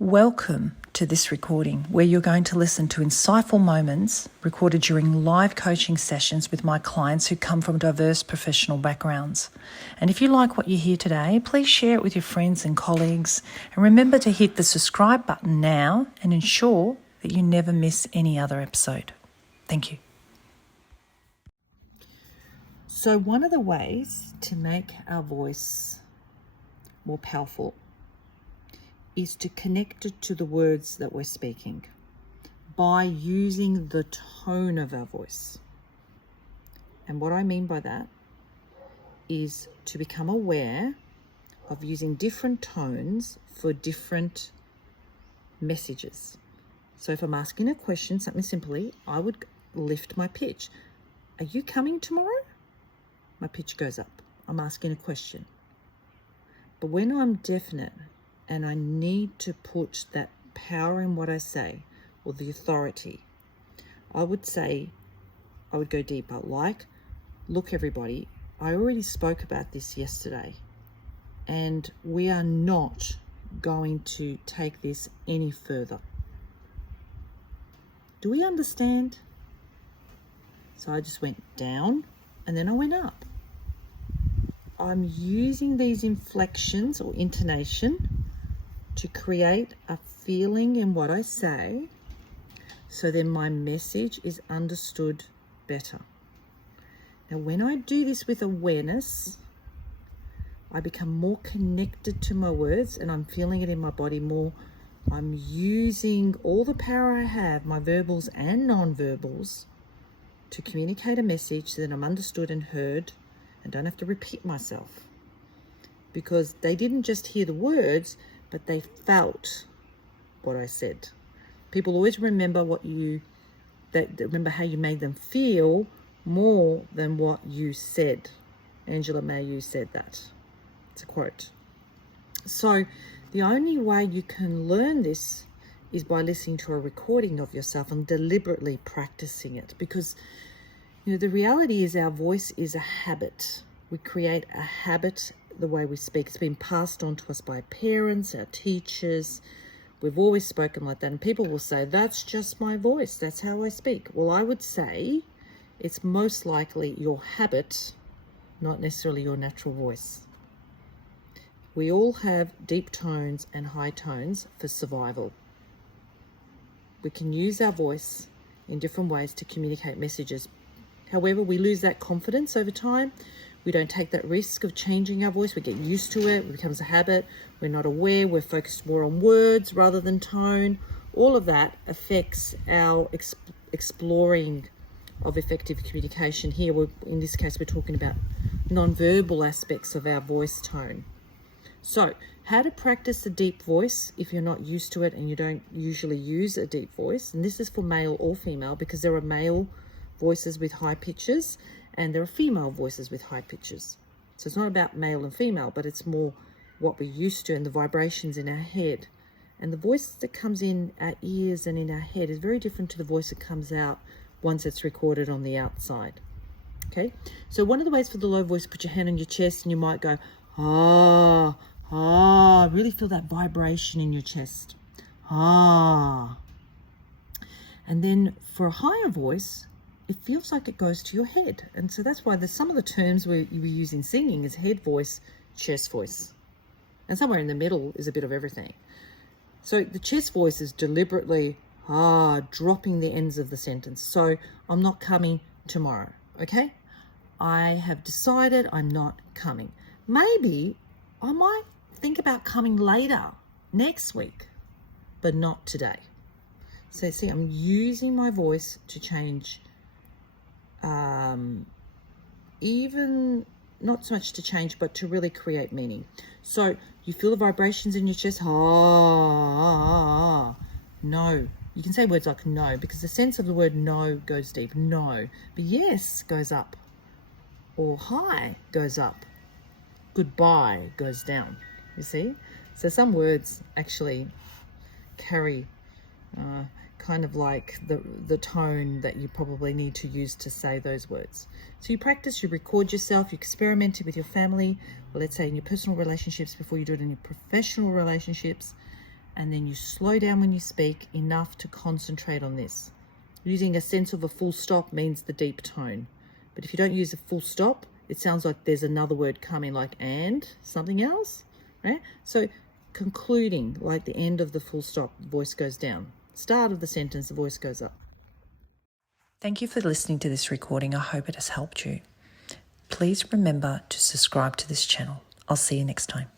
Welcome to this recording where you're going to listen to insightful moments recorded during live coaching sessions with my clients who come from diverse professional backgrounds. And if you like what you hear today, please share it with your friends and colleagues. And remember to hit the subscribe button now and ensure that you never miss any other episode. Thank you. So one of the ways to make our voice more powerful is to connect it to the words that we're speaking by using the tone of our voice. And what I mean by that is to become aware of using different tones for different messages. So if I'm asking a question, something simply, I would lift my pitch. Are you coming tomorrow? My pitch goes up. I'm asking a question. But when I'm definite, and I need to put that power in what I say, or the authority, I would go deeper. Like, look everybody, I already spoke about this yesterday, and we are not going to take this any further. Do we understand? So I just went down, and then I went up. I'm using these inflections or intonation to create a feeling in what I say, so then my message is understood better. Now, when I do this with awareness, I become more connected to my words and I'm feeling it in my body more. I'm using all the power I have, my verbals and non-verbals, to communicate a message so that I'm understood and heard and don't have to repeat myself. Because they didn't just hear the words, but they felt what I said. People always remember remember how you made them feel more than what you said. Angela Mayu said that. It's a quote. So the only way you can learn this is by listening to a recording of yourself and deliberately practicing it. Because the reality is our voice is a habit. We create a habit the way we speak. It's been passed on to us by parents, our teachers. We've always spoken like that. And people will say, that's just my voice. That's how I speak. Well, I would say it's most likely your habit, not necessarily your natural voice. We all have deep tones and high tones for survival. We can use our voice in different ways to communicate messages. However, we lose that confidence over time. We don't take that risk of changing our voice. We get used to it. It becomes a habit. We're not aware. We're focused more on words rather than tone. All of that affects our exploring of effective communication. Here, in this case, we're talking about non-verbal aspects of our voice tone. So, how to practice a deep voice if you're not used to it and you don't usually use a deep voice. And this is for male or female, because there are male voices with high pitches and there are female voices with high pitches. So it's not about male and female, but it's more what we're used to and the vibrations in our head. And the voice that comes in our ears and in our head is very different to the voice that comes out once it's recorded on the outside. Okay, so one of the ways for the low voice, put your hand on your chest and you might go, really feel that vibration in your chest. And then for a higher voice, it feels like it goes to your head. And so that's why some of the terms we use in singing is head voice, chest voice. And somewhere in the middle is a bit of everything. So the chest voice is deliberately dropping the ends of the sentence. So I'm not coming tomorrow, okay? I have decided I'm not coming. Maybe I might think about coming later, next week, but not today. So see, I'm using my voice to change even not so much to change, but to really create meaning. So you feel the vibrations in your chest. No. You can say words like no, because the sense of the word no goes deep. No. But yes goes up. Or hi goes up. Goodbye goes down. You see? So some words actually carry kind of like the tone that you probably need to use to say those words. So you practice, you record yourself, you experiment it with your family, or let's say in your personal relationships before you do it in your professional relationships, and then you slow down when you speak enough to concentrate on this. Using a sense of a full stop means the deep tone. But if you don't use a full stop, it sounds like there's another word coming, like and something else, right? So concluding, like the end of the full stop, the voice goes down. Start of the sentence, the voice goes up. Thank you for listening to this recording. I hope it has helped you. Please remember to subscribe to this channel. I'll see you next time.